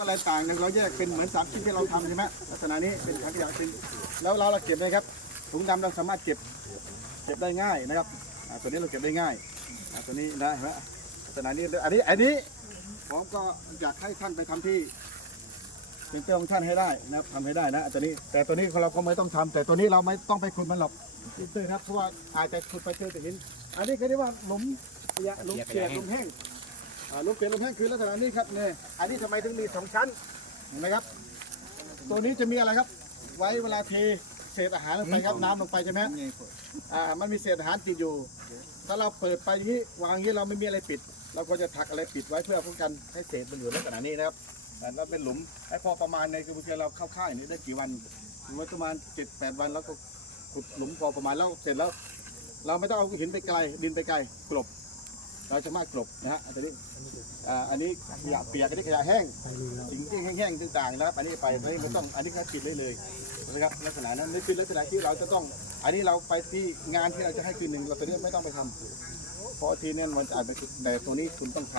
วกอะไรต่างเนี่ยเราแยกเป็นเหมือนสามชิ้นที่เราทำใช่ไหมลักษณะนี้เป็นถังขยะชิ้นแล้วเราเราเก็บเลยครับถุงดำเราสามารถเก็บเก็บได้ง่ายนะครับอ่าตัวนี้เราเก็บได้ง่ายอ่าตัวนี้นะเห็นไหมลักษณะนี้อันนี้อันนี้ผมก็อยากให้ท่านไปทำที่เป็นเต้ของท่านให้ได้นะครับทำให้ได้นะตัวนี้ แต่ตัวนี้เราก็ไม่ต้องทำแต่ตัวนี้เราไม่ต้องไปขุดมันหรอกเตอร์ครับเพราะว่าอาจจะขุดไปเจอแต่หินอันนี้ก็เรียกว่าหลุมขยะหลุมเปียกหลุมแห้ง ลุมเปียกหลุมแห้งคือลักษณะนี้ครับเนี่ยอันนี้ทำไมถึงมีสองชั้นเห็นไหมครับ ตัวนี้จะมีอะไรครับ ไว้เวลาเทเศษอาหารลงไปครับน้ำลงไปใช่ไหมอ่ามันมีเศษอาหารติดอยู่ ถ้าเราเปิดไปอย่างนี้วางอย่างนี้เราไม่มีอะไรปิด เราก็จะถักอะไรปิดไว้เพื่อป้องกันให้เศษมันอยู่ลักษณะนี้นะครับแต่เราเป็นหลุมให้พอประมาณในคือบางทีเราเข้าค่ายนี่ได้กี่วันถือว่าประมาณเจ็ดแปดวันแล้วก็ขุดหลุมพอประมาณแล้วเสร็จแล้ว เราไม่ต้องเอาหินไปไกลดินไปไกลกลบ เราสามารถกลบนะฮะอันนี้อ่าอันนี้ขยะเปียกอันนี้ขยะแห้งสิ่งที่แห้งๆต่างๆนะครับ อันนี้ไปไม่ไม่ต้องอันนี้ก็ปิดได้เลยนะครับลักษณะนั้นนี่คือลักษณะที่เราจะต้อง อันนี้เราไปที่งานที่เราจะให้คืนหนึ่งเราตัวนี้ไม่ต้องไปทำเพราะทีนี้มันอาจจะแต่ตัวนี้คุณต้องท